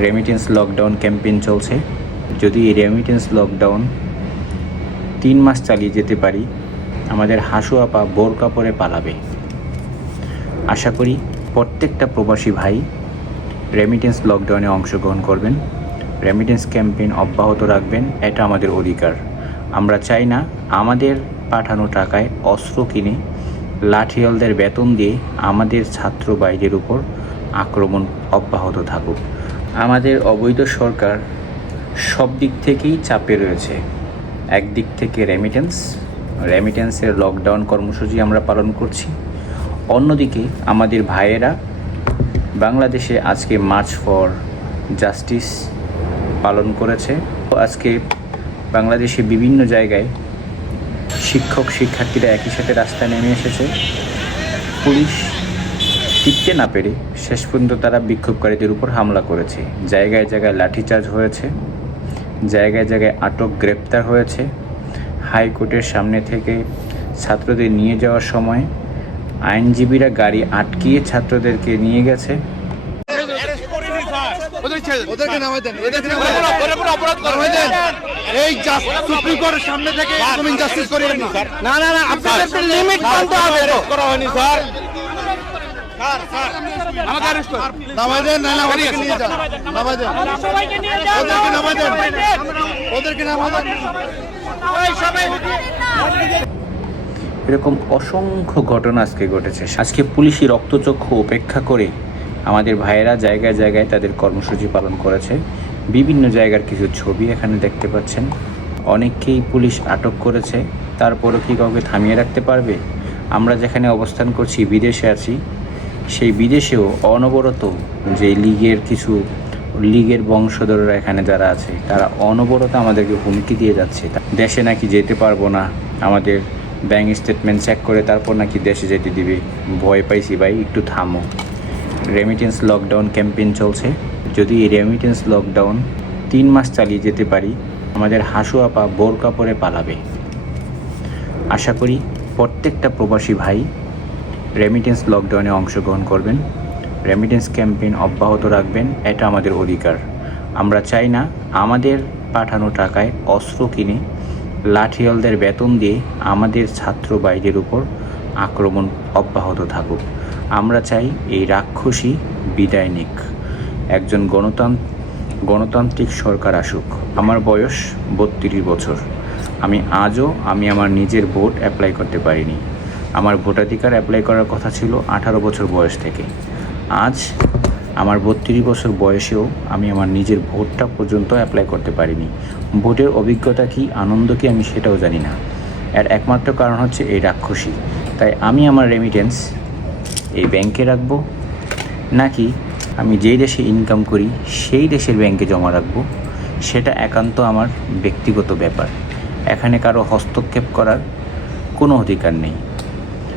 Remittance lockdown campaign চলছে। যদি এই রেমিটেন্স লকডাউন তিন মাস চালিয়ে যেতে পারি, আমাদের হাসু আপা বোরকা পরে পালাবে। আশা করি প্রত্যেকটা প্রবাসী ভাই রেমিটেন্স লকডাউনে অংশগ্রহণ করবেন। রেমিটেন্স ক্যাম্পেইন অব্যাহত রাখবেন, এটা আমাদের অধিকার। আমরা চাই না আমাদের পাঠানো টাকায় অস্ত্র কিনে লাঠিয়ালদের বেতন দিয়ে আমাদের ছাত্র বাইরের উপর আক্রমণ অব্যাহত থাকুক। আমাদের অবৈধ সরকার সব দিক থেকেই চাপে রয়েছে। একদিক থেকে রেমিটেন্স রেমিটেন্সের লকডাউন কর্মসূচি আমরা পালন করছি। অন্যদিকে আমাদের ভাইয়েরা বাংলাদেশে আজকে মার্চ ফর জাস্টিস পালন করেছে। আজকে বাংলাদেশে বিভিন্ন জায়গায় শিক্ষক শিক্ষার্থীরা একই সাথে রাস্তায় নেমে এসেছে। পুলিশ টিকতে না পেরে শেষ পর্যন্ত তারা বিক্ষোভকারীদের উপর হামলা করেছে। জায়গায় জায়গায় লাঠিচার্জ হয়েছে জায়গায় জায়গায় আটক গ্রেপ্তার হয়েছে। হাইকোর্টের সামনে থেকে ছাত্রদের নিয়ে যাওয়ার সময় আইনজীবীরা গাড়ি আটকিয়ে ছাত্রদেরকে নিয়ে গেছে। এই সুপ্রিম কোর্টের সামনে থেকে না। না না আপনাদের লিমিট মানতে হবে। তো করা হয়নি স্যার নামাই দেন না না ওদেরকে নামাই দেন সবাইকে নিয়ে যাও ওদেরকে নামাই দেন। ওদেরকে নামাই দেন। এরকম অসংখ্য ঘটনা আজকে ঘটেছে। আজকে পুলিশি রক্তচক্ষু উপেক্ষা করে আমাদের ভাইয়েরা জায়গায় জায়গায় তাদের কর্মসূচি পালন করেছে। বিভিন্ন জায়গার কিছু ছবি এখানে দেখতে পাচ্ছেন। অনেককেই পুলিশ আটক করেছে। তারপরও কি কাউকে থামিয়ে রাখতে পারবে? আমরা যেখানে অবস্থান করছি বিদেশে আছি সেই বিদেশেও অনবরত যে লীগের কিছু লীগের বংশধররা এখানে যারা আছে, তারা অনবরত আমাদেরকে হুমকি দিয়ে যাচ্ছে। দেশে নাকি যেতে পারব না। আমাদের ব্যাংক স্টেটমেন্ট চেক করে তারপর নাকি দেশে যেতে দিবে। ভয় পাইছি ভাই, একটু থামো। রেমিটেন্স লকডাউন ক্যাম্পেইন চলছে। যদি এই রেমিটেন্স লকডাউন তিন মাস চালিয়ে যেতে পারি, আমাদের হাসু আপা বোরকা পরে পালাবে। আশা করি প্রত্যেকটা প্রবাসী ভাই রেমিটেন্স লকডাউনে অংশগ্রহণ করবেন। রেমিটেন্স ক্যাম্পেইন অব্যাহত রাখবেন, এটা আমাদের অধিকার। আমরা চাই না আমাদের পাঠানো টাকায় অস্ত্র কিনে লাঠিয়ালদের বেতন দিয়ে আমাদের ছাত্র বাইরের উপর আক্রমণ অব্যাহত থাকুক। আমরা চাই এই রাক্ষসী বিদায় নিক। একজন গণতান্ত্র গণতান্ত্রিক সরকার আসুক। আমার বয়স বত্রিশ বছর। আমি আজও আমি আমার নিজের ভোট অ্যাপ্লাই করতে পারিনি। আমার ভোটাধিকার অ্যাপ্লাই করার কথা ছিল আঠারো বছর বয়স থেকে। আজ আমার বত্রিশ বছর বয়সেও আমি আমার নিজের ভোটটা পর্যন্ত অ্যাপ্লাই করতে পারিনি। ভোটের অভিজ্ঞতা কি, আনন্দ কি, আমি সেটাও জানি না। এর একমাত্র কারণ হচ্ছে এই রাক্ষসী। তাই আমি আমার রেমিটেন্স এই ব্যাংকে রাখব। নাকি আমি যেই দেশে ইনকাম করি, সেই দেশের ব্যাংকে জমা রাখব? সেটা একান্ত আমার ব্যক্তিগত ব্যাপার। এখানে কারও হস্তক্ষেপ করার কোনো অধিকার নেই।